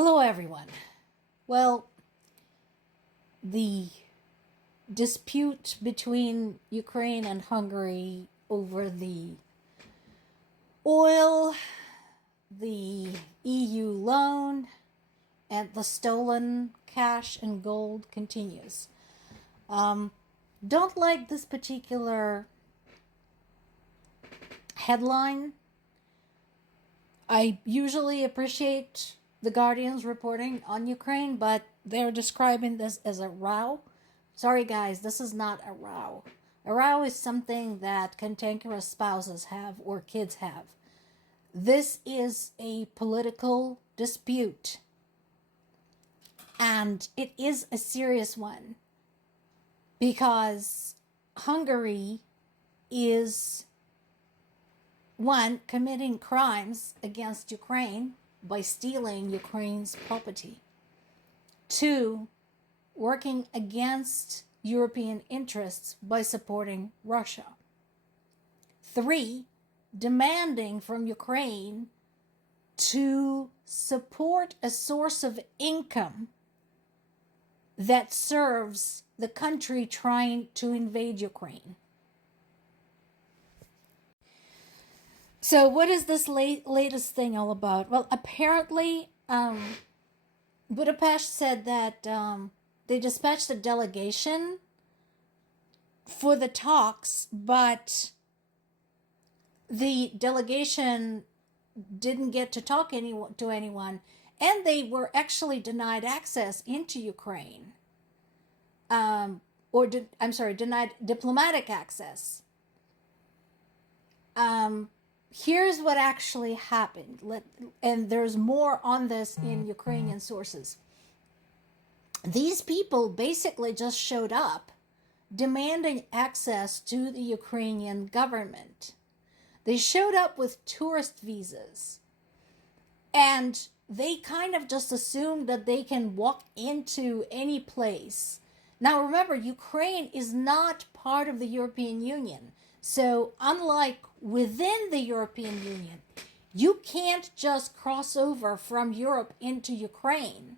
Hello, everyone. Well, the dispute between Ukraine and Hungary over the oil, the EU loan, and the stolen cash and gold continues. Don't like this particular headline. I usually appreciate the Guardian's reporting on Ukraine, but they're describing this as a row. Sorry, guys, this is not a row. A row is something that cantankerous spouses have or kids have. This is a political dispute, and it is a serious one because Hungary is, one, committing crimes against Ukraine by stealing Ukraine's property. Two, working against European interests by supporting Russia. Three, demanding from Ukraine to support a source of income that serves the country trying to invade Ukraine. So what is this latest thing all about? Well, apparently Budapest said that they dispatched a delegation for the talks, but the delegation didn't get to talk to anyone, and they were actually denied access into Ukraine. Denied diplomatic access. Here's what actually happened. And there's more on this in Ukrainian sources. These people basically just showed up demanding access to the Ukrainian government. They showed up with tourist visas, and they kind of just assumed that they can walk into any place. Now remember, Ukraine is not part of the European Union. So unlike within the European Union, you can't just cross over from Europe into Ukraine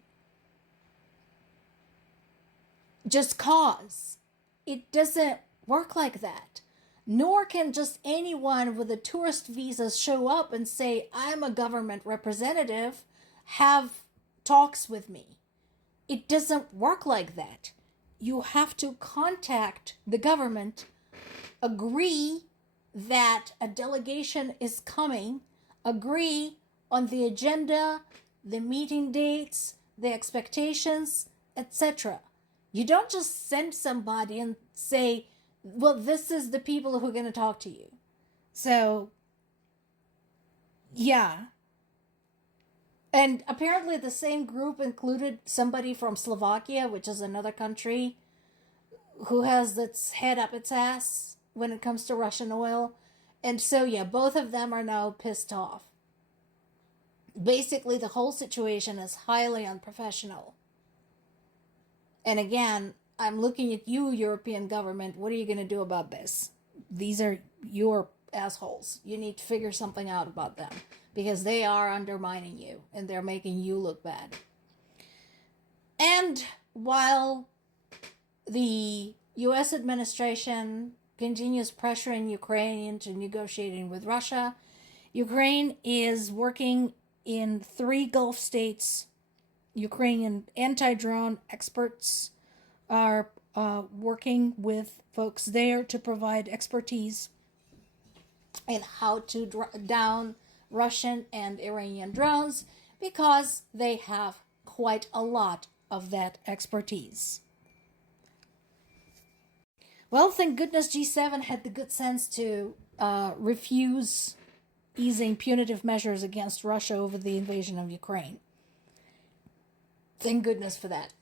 just cause. It doesn't work like that. Nor can just anyone with a tourist visa show up and say, I'm a government representative, have talks with me. It doesn't work like that. You have to contact the government, agree that a delegation is coming, agree on the agenda, the meeting dates, the expectations, etc. You don't just send somebody and say, well, this is the people who are going to talk to you. So, yeah. And apparently the same group included somebody from Slovakia, which is another country, who has its head up its ass when it comes to Russian oil. And so, yeah, both of them are now pissed off. Basically, the whole situation is highly unprofessional. And again, I'm looking at you, European government. What are you going to do about this? These are your assholes. You need to figure something out about them because they are undermining you and they're making you look bad. And while the U.S. administration continues pressuring Ukraine into negotiating with Russia, Ukraine is working in 3 Gulf states. Ukrainian anti-drone experts are working with folks there to provide expertise in how to down Russian and Iranian drones because they have quite a lot of that expertise. Well, thank goodness G7 had the good sense to refuse easing punitive measures against Russia over the invasion of Ukraine. Thank goodness for that.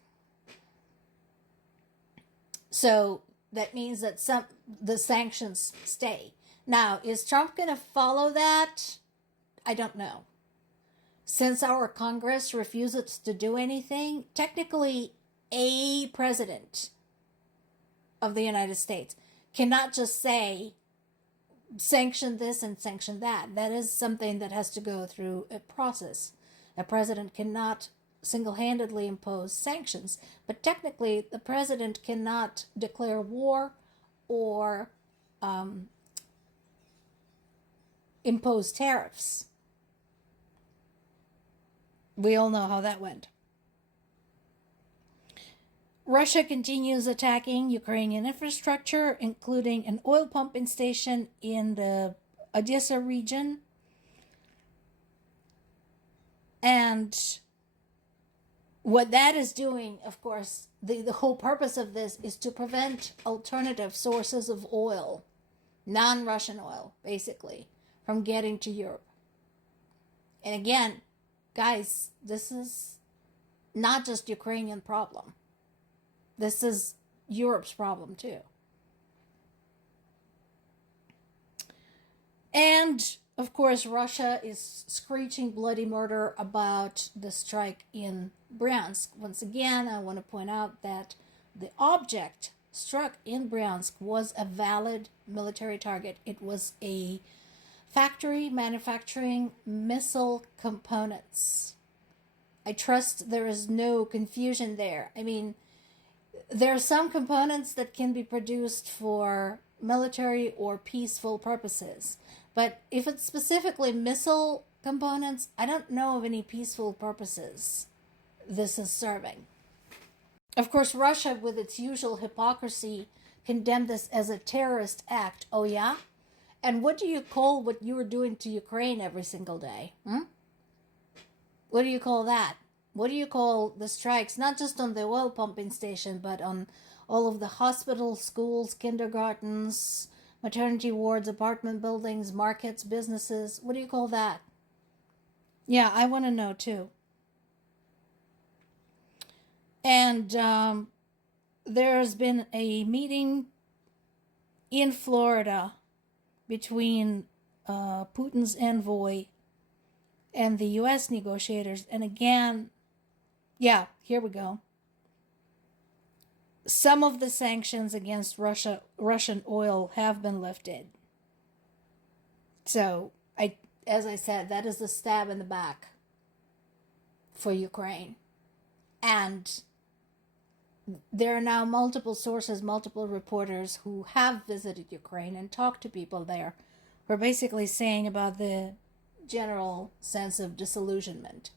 So that means that the sanctions stay. Now, is Trump going to follow that? I don't know. Since our Congress refuses to do anything, technically a president of the United States cannot just say, sanction this and sanction that. That is something that has to go through a process. A president cannot single-handedly impose sanctions. But technically, the president cannot declare war or impose tariffs. We all know how that went. Russia continues attacking Ukrainian infrastructure, including an oil pumping station in the Odessa region. And what that is doing, of course, the whole purpose of this is to prevent alternative sources of oil, non-Russian oil, basically, from getting to Europe. And again, guys, this is not just Ukrainian problem. This is Europe's problem too. And of course, Russia is screeching bloody murder about the strike in Bryansk. Once again, I want to point out that the object struck in Bryansk was a valid military target. It was a factory manufacturing missile components. I trust there is no confusion there. I mean, there are some components that can be produced for military or peaceful purposes. But if it's specifically missile components, I don't know of any peaceful purposes this is serving. Of course, Russia, with its usual hypocrisy, condemned this as a terrorist act. Oh, yeah? And what do you call what you were doing to Ukraine every single day? What do you call that? What do you call the strikes, not just on the oil pumping station, but on all of the hospitals, schools, kindergartens, maternity wards, apartment buildings, markets, businesses? What do you call that? Yeah, I want to know too. And there's been a meeting in Florida between Putin's envoy and the U.S. negotiators. And again, yeah, here we go. Some of the sanctions against Russian oil have been lifted. So, as I said, that is a stab in the back for Ukraine. And there are now multiple sources, multiple reporters who have visited Ukraine and talked to people there who are basically saying about the general sense of disillusionment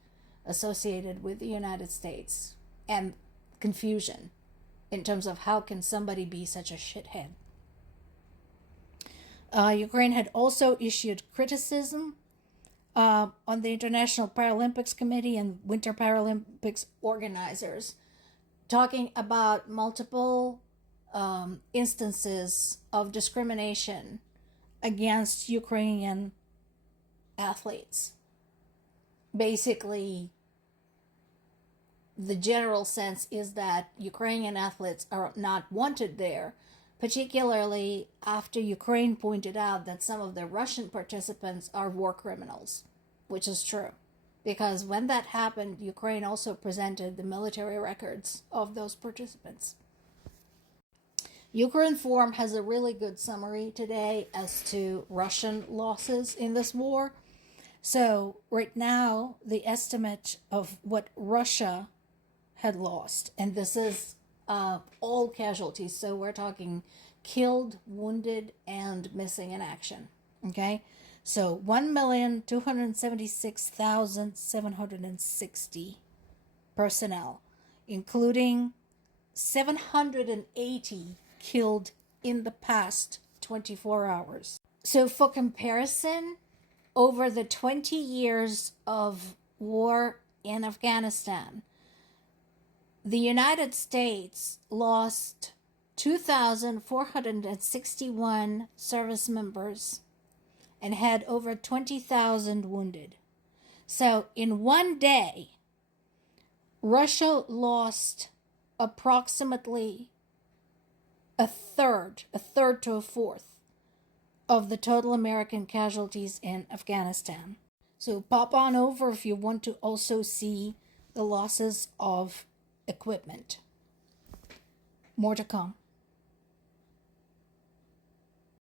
associated with the United States and confusion in terms of how can somebody be such a shithead. Ukraine had also issued criticism on the International Paralympics Committee and Winter Paralympics organizers, talking about multiple instances of discrimination against Ukrainian athletes. Basically, the general sense is that Ukrainian athletes are not wanted there, particularly after Ukraine pointed out that some of the Russian participants are war criminals, which is true. Because when that happened, Ukraine also presented the military records of those participants. Ukrinform has a really good summary today as to Russian losses in this war. So right now, the estimate of what Russia had lost, and this is all casualties, so we're talking killed, wounded, and missing in action. Okay, so 1,276,760 personnel, including 780 killed in the past 24 hours. So for comparison, over the 20 years of war in Afghanistan, the United States lost 2,461 service members and had over 20,000 wounded. So in one day, Russia lost approximately a third to a fourth of the total American casualties in Afghanistan. So pop on over if you want to also see the losses of equipment. More to come.